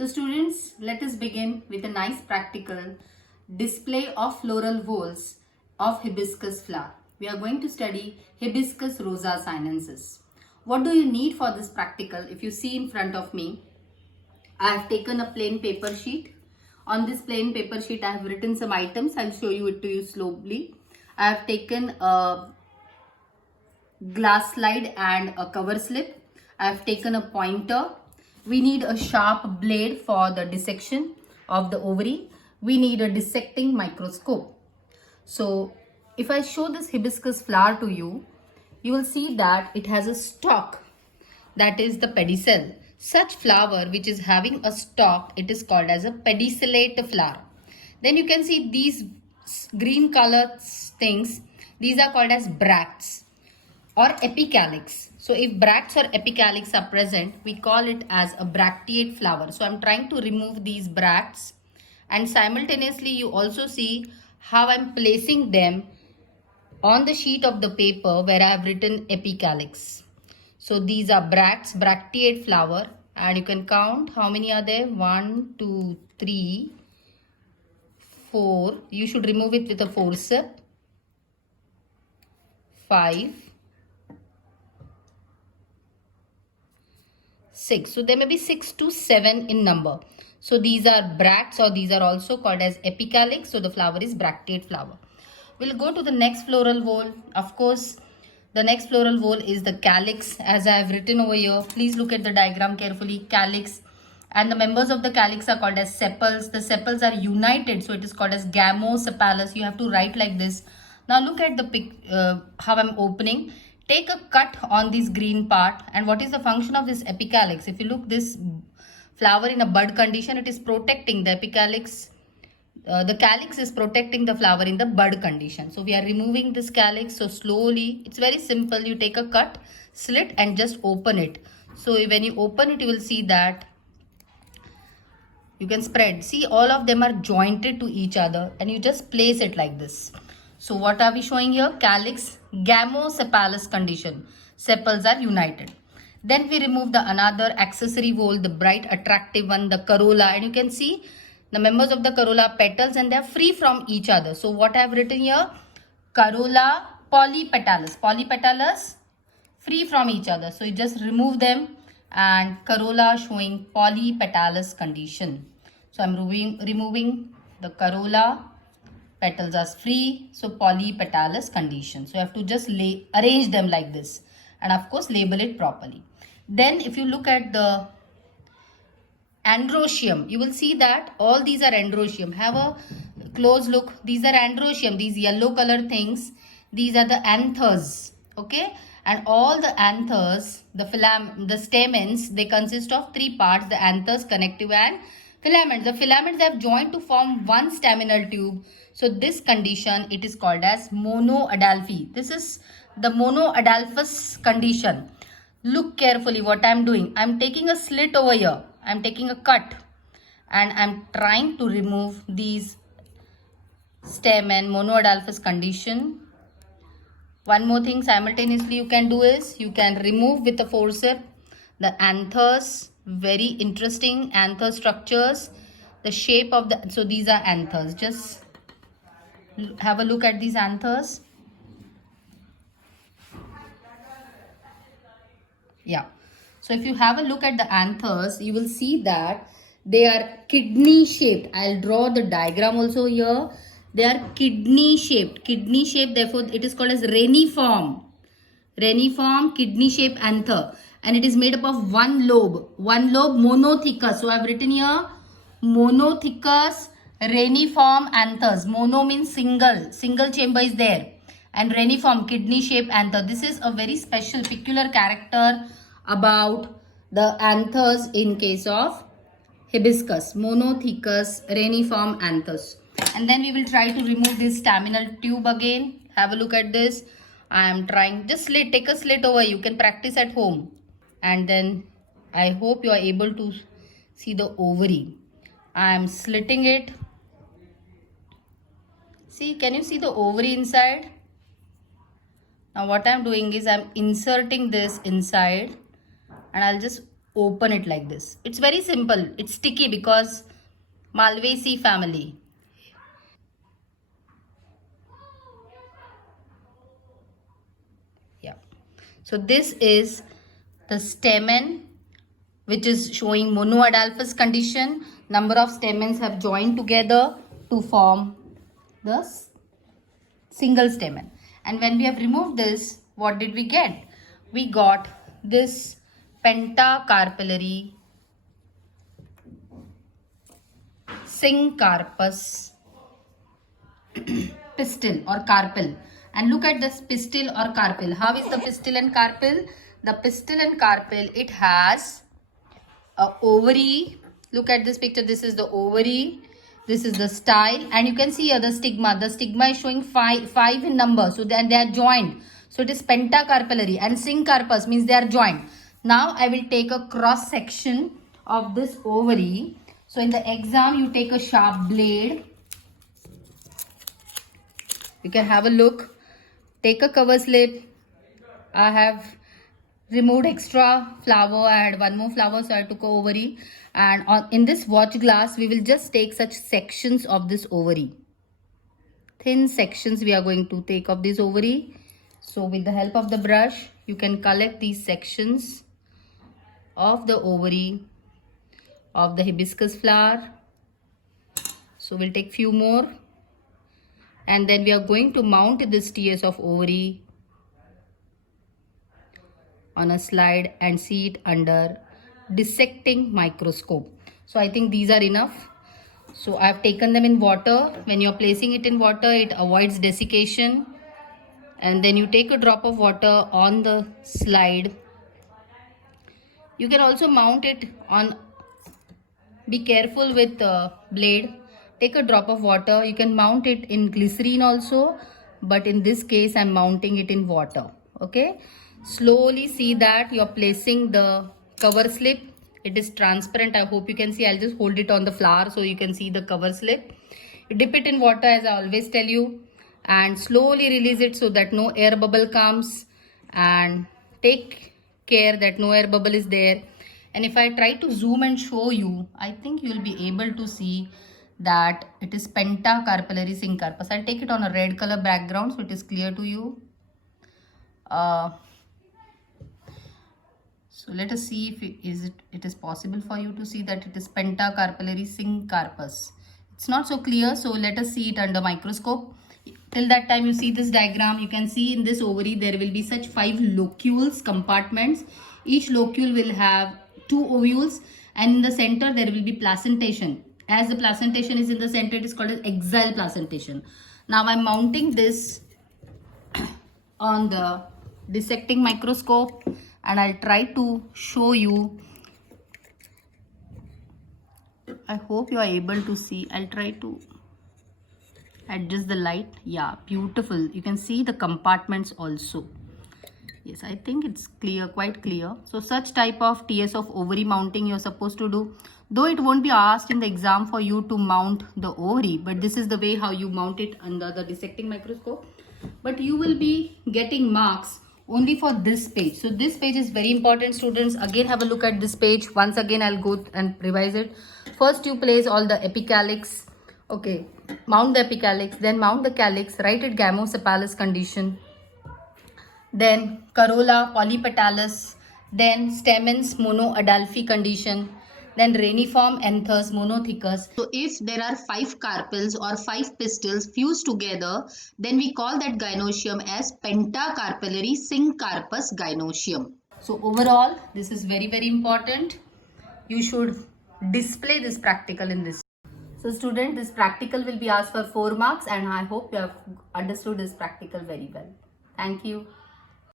So students, let us begin with a nice practical display of floral whorls of hibiscus flower. We are going to study Hibiscus rosa sinensis. What do you need for this practical? If you see in front of me, I have taken a plain paper sheet. On this plain paper sheet, I have written some items. I'll show you it to you slowly. I have taken a glass slide and a cover slip. I have taken a pointer. We need a sharp blade for the dissection of the ovary. We need a dissecting microscope. So if I show this hibiscus flower to you, you will see that it has a stalk, that is the pedicel. Such flower which is having a stalk, it is called as a pedicellate flower. Then you can see these green color things, these are called as bracts or epicalyx. So if bracts or epicalyx are present, we call it as a bracteate flower. So I'm trying to remove these bracts, and simultaneously you also see how I'm placing them on the sheet of the paper where I have written epicalyx. So these are bracts, bracteate flower, and you can count how many are there. 1, 2, 3, 4. You should remove it with a forceps. 5, 6. So there may be 6 to 7 in number. So these are bracts, or these are also called as epicalyx. So the flower is bracteate flower. We'll go to the next floral whorl. Of course, the next floral whorl is the calyx, as I have written over here. Please look at the diagram carefully. Calyx, and the members of the calyx are called as sepals. The sepals are united, so it is called as gamosepalous. You have to write like this. Now look at the how I'm opening. Take a cut on this green part, and what is the function of this epicalyx? If you look, this flower in a bud condition, it is protecting the epicalyx. The calyx is protecting the flower in the bud condition. So we are removing this calyx. So slowly, it's very simple. You take a cut, slit, and just open it. So when you open it, you will see that you can spread. See, all of them are jointed to each other, and you just place it like this. So what are we showing here? Calyx, gamosepalous condition. Sepals are united. Then we remove the another accessory whorl, the bright attractive one, the corolla, and you can see the members of the corolla petals, and they are free from each other. So what I have written here? Corolla polypetalous. Polypetalous, free from each other. So you just remove them, and corolla showing polypetalous condition. So I'm removing the corolla. Petals are free, so polypetalous condition. So you have to just arrange them like this, and of course label it properly. Then if you look at the androecium, you will see that all these are androecium. Have a close look. These are androecium, these yellow color things. These are the anthers, okay? And all the anthers, the stamens, they consist of 3 parts: the anthers, connective, and filaments. The filaments have joined to form one staminal tube. So this condition, it is called as monoadelphy. This is the monoadelphous condition. Look carefully what I am doing. I am taking a slit over here. I am taking a cut, and I am trying to remove these stamen, monoadelphous condition. One more thing simultaneously you can do is, you can remove with a forceps the anthers. Very interesting anther structures. The shape of the, so these are anthers. Just have a look at these anthers. Yeah. So if you have a look at the anthers, you will see that they are kidney shaped. I'll draw the diagram also here. They are kidney shaped. Kidney shaped, therefore it is called as reniform. Reniform kidney shaped anther. And it is made up of one lobe. One lobe, monothecous. So I have written here monothecous reniform anthers. Mono means single. Single chamber is there. And reniform, kidney shaped anther. This is a very special, peculiar character about the anthers in case of hibiscus. Monothecous reniform anthers. And then we will try to remove this staminal tube again. Have a look at this. I am trying. Just slit. Take a slit over. You can practice at home. And then I hope you are able to see the ovary. I am slitting it. See, can you see the ovary inside? Now what I am doing is I am inserting this inside, and I'll just open it like this. It's very simple. It's sticky because Malvaceae family. Yeah. So this is the stamen which is showing monoadelphous condition. Number of stamens have joined together to form the single stamen. And when we have removed this, what did we get? We got this pentacarpellary syncarpous pistil or carpel. And look at this pistil or carpel. How is the pistil and carpel? The pistil and carpel, it has a ovary. Look at this picture. This is the ovary. This is the style, and you can see here the stigma. The stigma is showing five in number, so they are joined. So it is pentacarpellary, and syncarpous means they are joined. Now I will take a cross section of this ovary. So in the exam, you take a sharp blade. You can have a look. Take a cover slip. I have removed extra flower. I had one more flower, so I took a ovary. And in this watch glass, we will just take such sections of this ovary. Thin sections we are going to take of this ovary. So with the help of the brush, you can collect these sections of the ovary of the hibiscus flower. So we'll take few more. And then we are going to mount this TS of ovary on a slide and see it under dissecting microscope. So I think these are enough. So I have taken them in water. When you're placing it in water, it avoids desiccation. And then you take a drop of water on the slide. You can also mount it on, be careful with the blade. Take a drop of water. You can mount it in glycerine also, but in this case I'm mounting it in water. Okay, slowly see that you're placing the cover slip. It is transparent. I hope you can see. I'll just hold it on the flower so you can see the cover slip. You dip it in water, as I always tell you, and slowly release it so that no air bubble comes, and take care that no air bubble is there. And if I try to zoom and show you, I think you'll be able to see that it is pentacarpellary syncarpous. I'll take it on a red color background so it is clear to you. So let us see if it is possible for you to see that it is pentacarpellary syncarpous. It's not so clear, so let us see it under microscope. Till that time you see this diagram, you can see in this ovary there will be such 5 locules, compartments. Each locule will have 2 ovules, and in the center there will be placentation. As the placentation is in the center, it is called as axile placentation. Now I'm mounting this on the dissecting microscope, and I'll try to show you. I hope you are able to see. I'll try to adjust the light. Yeah, beautiful. You can see the compartments also. Yes, I think it's clear, quite clear. So such type of TS of ovary mounting you're supposed to do. Though it won't be asked in the exam for you to mount the ovary, but this is the way how you mount it under the dissecting microscope. But you will be getting marks only for this page. So this page is very important, students. Again, have a look at this page. Once again, I'll go and revise it. First, you place all the epicalyx. Okay, mount the epicalyx, then mount the calyx, write it gamosepalous condition. Then corolla polypetalous, then stamens monoadelphi condition, then reniform anthers monothecus. So if there are 5 carpels or 5 pistils fused together, then we call that gynoecium as pentacarpellary syncarpous gynoecium. So overall, this is very, very important. You should display this practical in this. So student, this practical will be asked for 4 marks, and I hope you have understood this practical very well. Thank you.